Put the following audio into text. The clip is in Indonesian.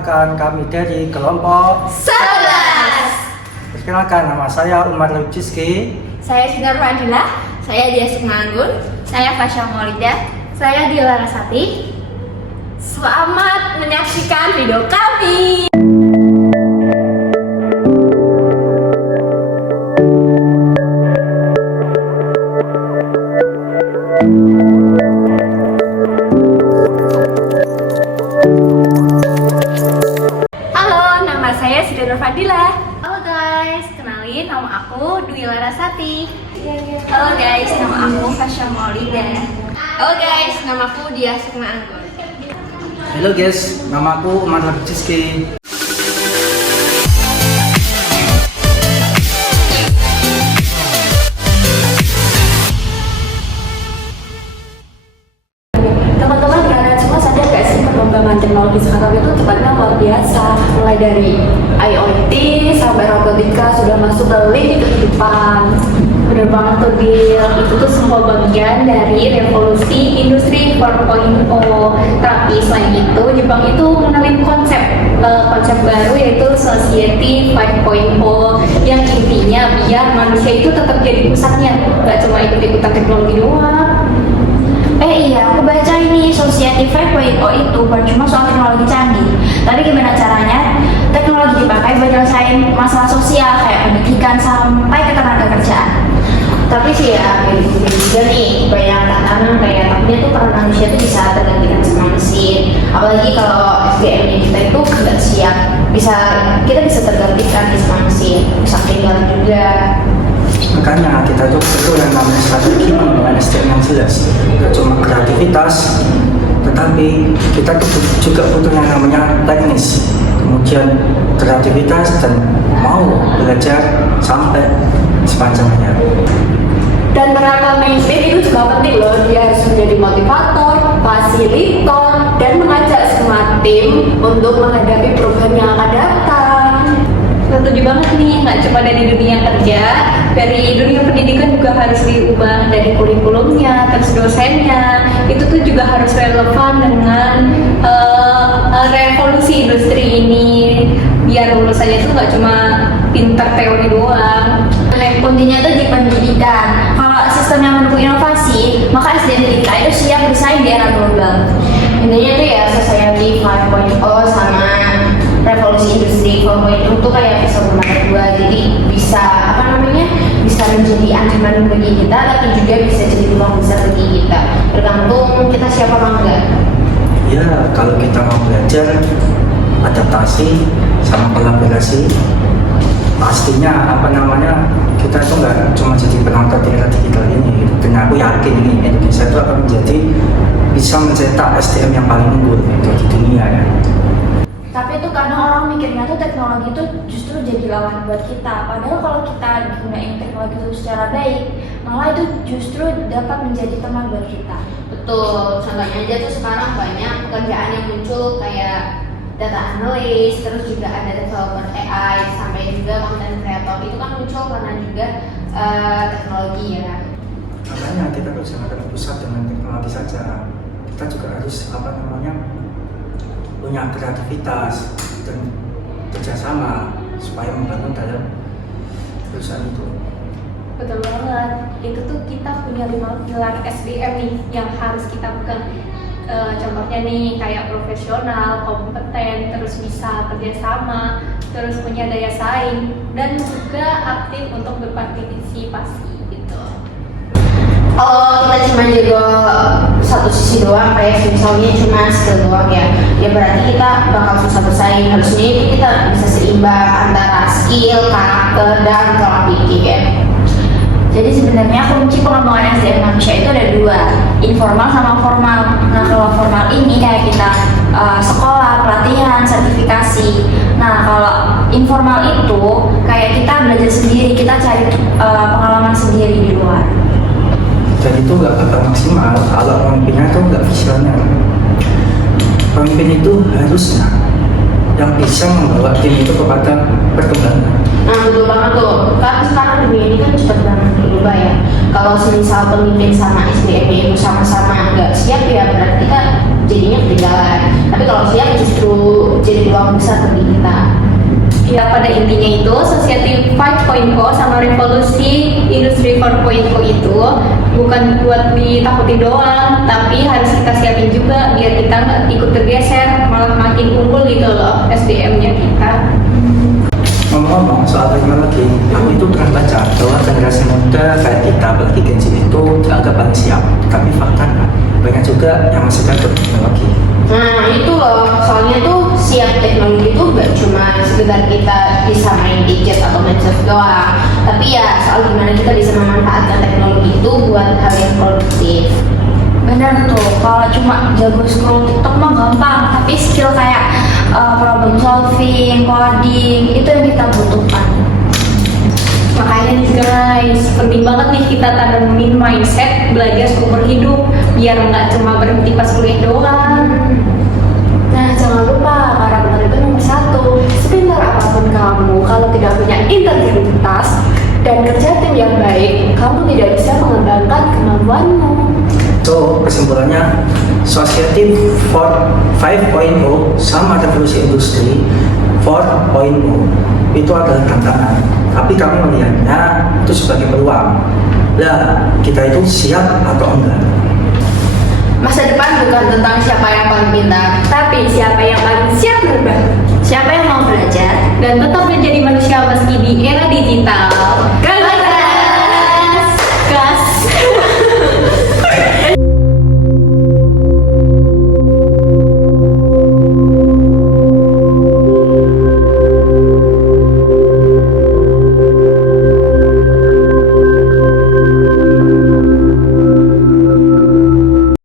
Perkenalkan, kami dari kelompok 11. Perkenalkan, nama saya Umar Luciski. Saya Sinar Fadilah. Saya Dia Sukmanggun. Saya Fasya Maulida. Saya Dila Rasati. Selamat menyaksikan video kami. Halo, nama saya Sinar Fadilah. Halo guys, kenalin nama aku Dwi Larasati. Halo guys, nama aku Fasya Maulida. Halo guys, nama aku Dia Sukmanggun. Halo guys, nama aku Umar Luciski. Teman-teman, kalian semua sadar gak sih perkembangan teknologi sekarang itu cepatnya luar biasa. Mulai dari IoT sampai robotika sudah masuk ke lini kehidupan. Bener banget tuh Bill, itu tuh semua bagian dari revolusi industri 4.0. Tapi selain itu, Jepang itu mengenalin konsep baru yaitu Society 5.0 yang intinya biar manusia itu tetap jadi pusatnya, gak cuma ikut-ikutan teknologi doang. Iya, aku baca ini Society 5.0 itu bukan cuma soal teknologi canggih, tapi gimana caranya teknologi dipakai buat nyelesain masalah sosial kayak pendidikan sampai ke tenaga kerjaan. Tapi sih ya, juga nih banyak tantangan kayak takutnya tuh peran manusia tuh bisa tergantikan sama mesin. Apalagi kalau SDM kita itu nggak siap, kita bisa tergantikan sama mesin, bisa ketinggalan juga. Makanya kita tuh betul yang namanya strategi pengembangan SDM yang jelas. Gak cuma kreativitas, tetapi kita juga butuh yang namanya teknis, kemudian kreativitas dan mau belajar sampai sepanjangnya. Dan peran pemimpin itu juga penting loh, dia harus menjadi motivator, fasilitator, dan mengajak semua tim untuk menghadapi perubahan yang akan datang. Setuju banget nih, nggak cuma dari dunia kerja, dari dunia pendidikan juga harus diubah, dari kurikulumnya, terus dosennya, itu tuh juga harus relevan dengan revolusi industri ini, biar lulusannya tuh nggak cuma pintar teori doang. Kuncinya itu di pendidikan. Kalau sistemnya mendukung inovasi, maka SDM kita itu siap bersaing di era global. Intinya tuh ya Society 5.0 sama revolusi industri 4.0 tuh kayak bisa bermata dua, jadi bisa bisa menjadi ancaman bagi kita, tapi juga bisa jadi peluang besar bagi kita, tergantung kita siapa mau enggak. Ya, kalau kita mau belajar adaptasi sama kolaborasi, pastinya kita tuh nggak cuma jadi penonton di era digital ini gitu. Dan aku yakin ini Indonesia itu akan bisa mencetak SDM yang paling unggul gitu, di dunia ya. Tapi itu karena orang mikirnya tuh teknologi itu justru jadi lawan buat kita. Padahal kalau kita gunain teknologi itu secara baik, malah itu justru dapat menjadi teman buat kita. Betul, contohnya aja tuh sekarang banyak pekerjaan yang muncul kayak data analyst, terus juga ada developer AI, sampai juga content creator. Itu kan muncul karena juga teknologi ya. Makanya kita tuh jangan terpusat dengan teknologi saja. Kita juga harus punya kreativitas dan kerjasama supaya membangun dalam perusahaan itu. Betul banget, itu tuh kita punya 5 pilar SDM nih yang harus kita pegang. Contohnya nih kayak profesional, kompeten, terus bisa kerjasama, terus punya daya saing, dan juga aktif untuk berpartisipasi gitu. Kalau kita cuma jago satu sisi doang, kayak misalnya cuma skill doang ya berarti kita bakal susah bersaing. Harusnya itu kita bisa seimbang antara skill, karakter, dan pola pikir. Jadi sebenarnya kunci pengembangan SDM manusia itu ada dua, informal sama formal. Nah kalau formal ini kayak kita sekolah, pelatihan, sertifikasi. Nah kalau informal itu kayak kita belajar sendiri, kita cari pengalaman sendiri di luar. Dan itu nggak bakal maksimal kalau pemimpinnya tuh nggak visioner. Pemimpin itu harusnya yang bisa membawa tim itu kepada perkembangan. Nah betul banget tuh, karena sekarang dunia ini kan cepat banget berubah ya. Kalau semisal pemimpin sama SDM itu sama-sama nggak siap ya berarti kita jadinya ketinggalan. Tapi kalau siap justru jadi peluang besar bagi kita. Ya, pada intinya itu Society 5.0 sama revolusi industri 4.0 itu bukan buat ditakuti doang, tapi harus kita siapin juga biar kita nggak ikut tergeser, malah makin unggul gitu loh SDM-nya kita. Ngomong-ngomong soal teknologi, aku itu pernah baca bahwa generasi muda kayak kita, apalagi Gen Z itu dianggap paling siap. Tapi faktanya banyak juga yang masih takut teknologi. Nah itu loh, soalnya tuh siap teknologi itu gak cuma sekedar kita bisa main gadget atau medsos doang, tapi ya soal gimana kita bisa memanfaatkan teknologi itu buat hal yang produktif. Bener tuh, kalau cuma jago scroll TikTok mah gampang, tapi skill kayak problem solving, coding, itu yang kita butuhkan. Makanya nih guys, penting banget nih kita tanamin mindset belajar seumur hidup biar nggak cuma berhenti pas kuliah doang. Nah, jangan lupa karakter itu nomor 1. Sepintar apapun kamu, kalau tidak punya integritas dan kerja tim yang baik, kamu tidak bisa mengembangkan kemampuanmu. So, kesimpulannya, Society 5.0 sama revolusi industri 4.0 itu adalah tantangan. Tapi kami melihatnya itu sebagai peluang. Lah, kita itu siap atau enggak? Masa depan bukan tentang siapa yang paling pintar, Tapi siapa yang paling siap berubah Siapa yang mau belajar? dan tetap menjadi manusia meski di era digital?